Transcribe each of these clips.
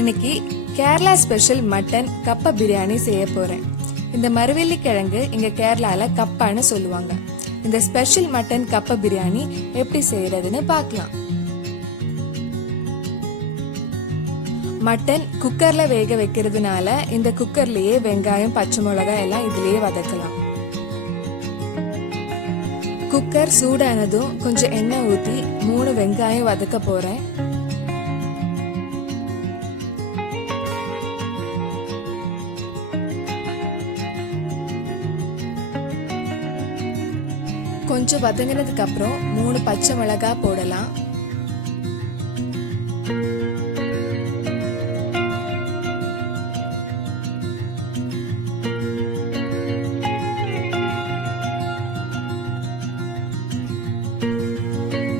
இன்னைக்கு Kerala special mutton கப்ப பிரியாணி செய்ய போறேன். இந்த மரவள்ளி கிழங்கு இங்க கேரளால கப்பான்னு சொல்லுவாங்க. இந்த ஸ்பெஷல் மட்டன் கப்ப பிரியாணி எப்படி செய்யறதுன்னு பார்க்கலாம். மட்டன் குக்கர்ல வேக வைக்கிறதுனால இந்த குக்கர்லயே வெங்காயம் பச்சை மிளகாய் எல்லாம் இதுலயே வதக்கலாம். குக்கர் சூடானதும் கொஞ்சம் எண்ணெய் ஊத்தி 3 வெங்காயம் வதக்க போறேன். கொஞ்சம் வதங்கினதுக்கு அப்புறம் 3 பச்சை மிளகாய் போடலாம்.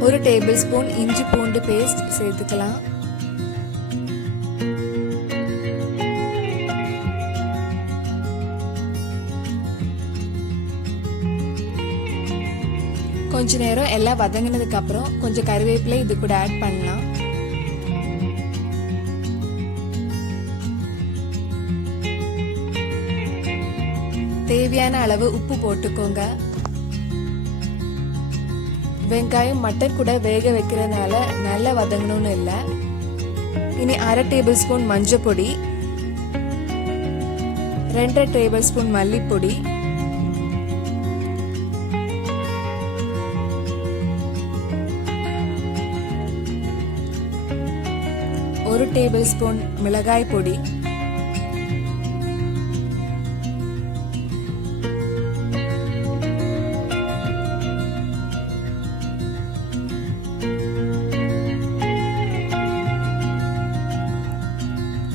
ஒரு டேபிள் ஸ்பூன் இஞ்சி பூண்டு பேஸ்ட் சேர்த்துக்கலாம். கொஞ்ச நேரம் எல்லாம் வதங்கினதுக்கு அப்புறம் கொஞ்சம் கறிவேப்பிலை இது கூட ஆட் பண்ணலாம். தேவையான அளவு உப்பு போட்டுக்கோங்க. வெங்காயம் மட்டன் கூட வேக வைக்கிறதுனால நல்லா வதங்கணும்னு இல்லை. இனி 1/2 டேபிள் ஸ்பூன் மஞ்சள் பொடி, 2 டேபிள் ஸ்பூன் மல்லிப்பொடி, 1 டேபிள் ஸ்பூன் மிளகாய் பொடி,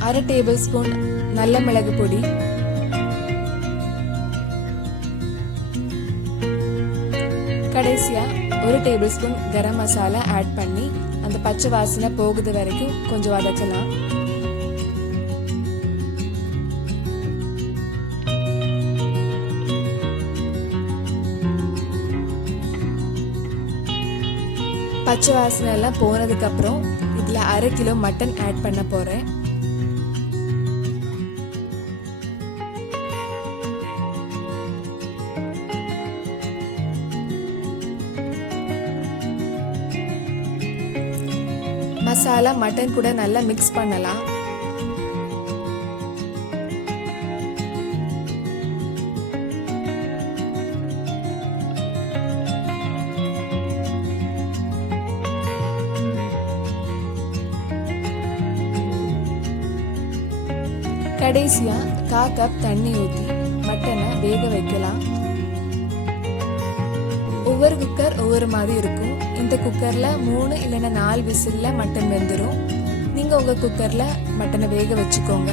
அரை டேபிள் ஸ்பூன் நல்ல மிளகு பொடி, கடைசியா 1 table spoon garam masala add பண்ணி அந்த பச்சை வாசனை போகுது வரைக்கும் கொஞ்சம் வதக்கலாம். பச்சை வாசனை எல்லாம் போனதுக்கு அப்புறம் இதுல 1/2 கிலோ மட்டன் ஆட் பண்ண போறேன். மசாலா மட்டன் கூட நல்லா மிக்ஸ் பண்ணலாம். கடைசியா 1/4 கப் தண்ணி ஊத்தி மட்டனை வேக வைக்கலாம். ஒவ்வொரு குக்கர் ஒவ்வொரு மாதிரி இருக்கும். இந்த குக்கர்ல 3 இல்லைன்னா 4 விசில்ல மட்டன் வெந்துடும். நீங்க உங்க குக்கர்ல மட்டனை வேக வச்சுக்கோங்க.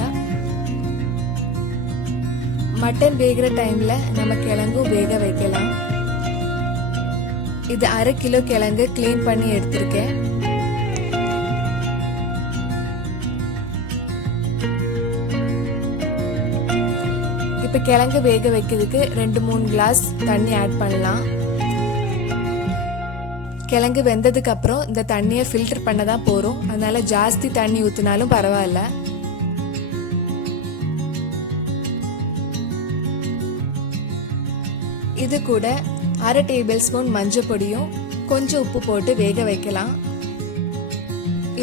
மட்டன் வேகிற டைம்ல நம்ம கிழங்கும் வேக வைக்கலாம். இது 1/2 கிலோ கிழங்கு கிளீன் பண்ணி எடுத்திருக்கேன். இப்ப கிழங்கு வேக வைக்கிறதுக்கு 2-3 கிளாஸ் தண்ணி ஆட் பண்ணலாம். கிழங்கு வெந்ததுக்கு அப்புறம் இந்த தண்ணியை ஃபில்டர் பண்ண தான் போறோம். அதனால ஜாஸ்தி தண்ணி ஊத்தினாலும் பரவாயில்ல. இது கூட 1/2 டேபிள் ஸ்பூன் மஞ்சள் பொடியும் கொஞ்சம் உப்பு போட்டு வேக வைக்கலாம்.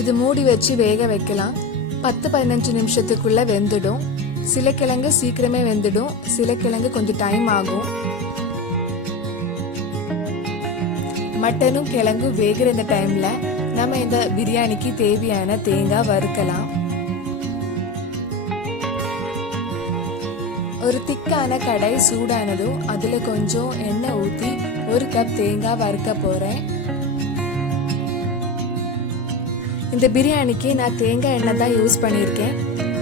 இது மூடி வச்சு வேக வைக்கலாம். 10-15 நிமிஷத்துக்குள்ள வெந்துடும். சில கிழங்கு சீக்கிரமே வெந்துடும், சில கிழங்கு கொஞ்சம் டைம் ஆகும். மட்டனும் கிழங்கும் வேகிற இந்த டைம்ல நம்ம இந்த பிரியாணிக்கு தேவையான தேங்காய் வறுக்கலாம். ஒரு திக்கான கடாய் சூடானதும் அதுல கொஞ்சம் எண்ணெய் ஊத்தி 1 கப் தேங்காய் வறுக்க போறேன். இந்த பிரியாணிக்கு நான் தேங்காய் எண்ணெய் தான் யூஸ் பண்ணியிருக்கேன்.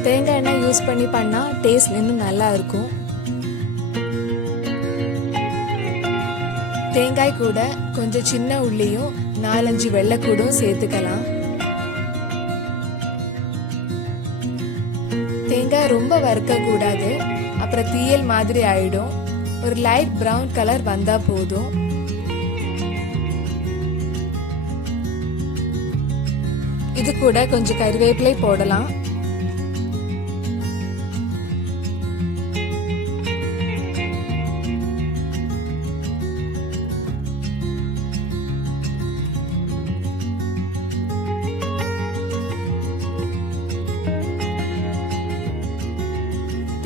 தேங்காய் எண்ணெய் யூஸ் பண்ணா டேஸ்ட் இன்னும் நல்லா இருக்கும். தேங்காய் கூட கொஞ்சம் சின்ன உள்ளியும் 4-5 வெள்ளைக்கூடும் சேர்த்துக்கலாம். தேங்காய் ரொம்ப வறுக்க கூடாது, அப்புறம் தீயல் மாதிரி ஆயிடும். ஒரு லைட் பிரவுன் கலர் வந்தா போதும். இது கூட கொஞ்சம் கறிவேப்பிலை போடலாம்.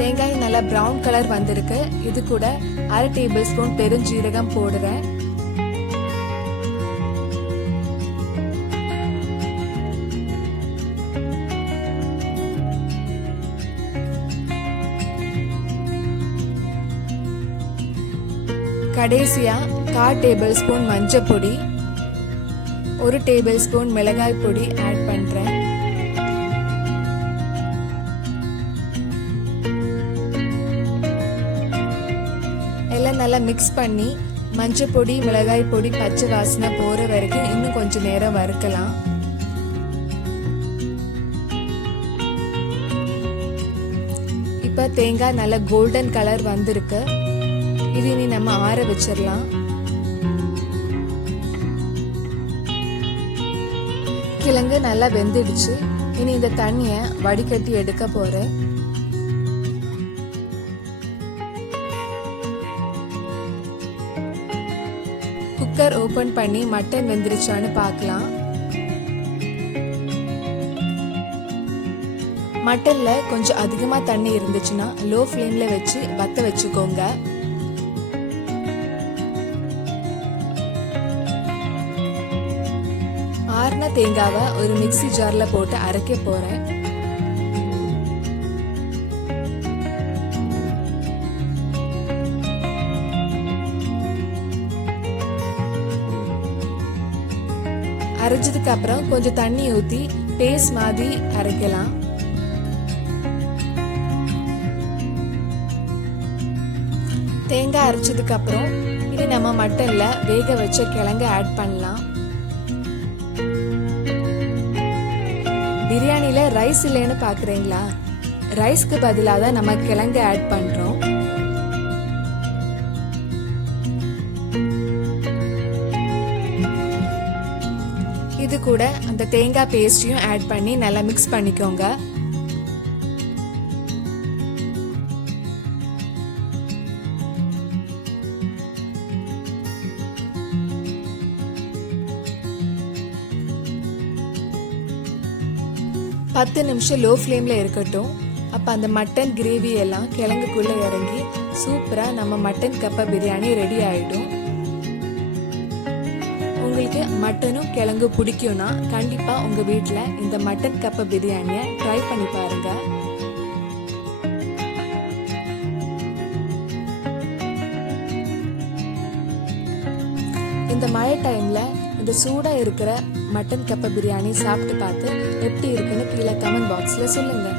தேங்காய் நல்லா ப்ரௌன் கலர் வந்திருக்கு. இது கூட 1/2 டேபிள் ஸ்பூன் பெருஞ்சீரகம் போடுறேன். கடைசியா 1/4 டேபிள் ஸ்பூன் மஞ்சள் பொடி, 1 டேபிள் ஸ்பூன் மிளகாய் பொடி ஆட் பண்றேன். எல்லாம் நல்லா மிக்ஸ் பண்ணி மஞ்சள் பொடி மிளகாய் பொடி பச்சை வாசனை போற வரைக்கும் இன்னும் கொஞ்சம் நேரம் வறுக்கலாம். இப்ப தேங்காய் நல்ல கோல்டன் கலர் வந்திருக்கு. இது இனி நம்ம ஆற வச்சிடலாம். கிழங்கு நல்லா வெந்துடுச்சு. இனி இந்த தண்ணிய வடிகட்டி எடுக்க போறேன். குக்கர் ஓபன் பண்ணி மட்டன் வெந்துருச்சான்னு பார்க்கலாம். மட்டன்ல கொஞ்சம் அதிகமா தண்ணி இருந்துச்சுன்னா லோ ஃப்ளேம்ல வச்சு வத்த வச்சுக்கோங்க. ஆறுன தேங்காவை ஒரு மிக்ஸி ஜார்ல போட்டு அரைக்க போறேன். அரைச்சதுக்கு அப்புறம் கொஞ்சம் தண்ணி ஊத்தி பேஸ்ட் மாதிரி அரைக்கலாம். தேங்காய் அரைச்சதுக்கு அப்புறம் இனி நம்ம மட்டன்ல வேக வச்ச கிழங்கு ஆட் பண்ணலாம். பிரியாணில ரைஸ் இல்லைன்னு பாக்குறீங்களா? ரைஸ்க்கு பதிலாக தான் நம்ம கிழங்கு ஆட் பண்றோம். இது கூட அந்த தேங்காய் பேஸ்டையும் ஆட் பண்ணி நல்லா மிக்ஸ் பண்ணிக்கோங்க. பத்து நிமிஷம் லோ ஃப்ளேம்ல இருக்கட்டும். அப்ப அந்த மட்டன் கிரேவி எல்லாம் கிழங்குக்குள்ள இறங்கி சூப்பரா நம்ம மட்டன் கப்ப பிரியாணி ரெடி ஆயிடும். உங்களுக்கு மட்டனும் கிழங்கு பிடிக்கும்னா கண்டிப்பா உங்க வீட்ல இந்த மட்டன் கப்ப பிரியாணியை ட்ரை பண்ணி பாருங்க. இந்த மழை டைம்ல இந்த சூடா இருக்கிற மட்டன் கப்ப பிரியாணி சாப்பிட்டு பார்த்து எப்படி இருக்குன்னு கீழே கமெண்ட் பாக்ஸ்ல சொல்லுங்க.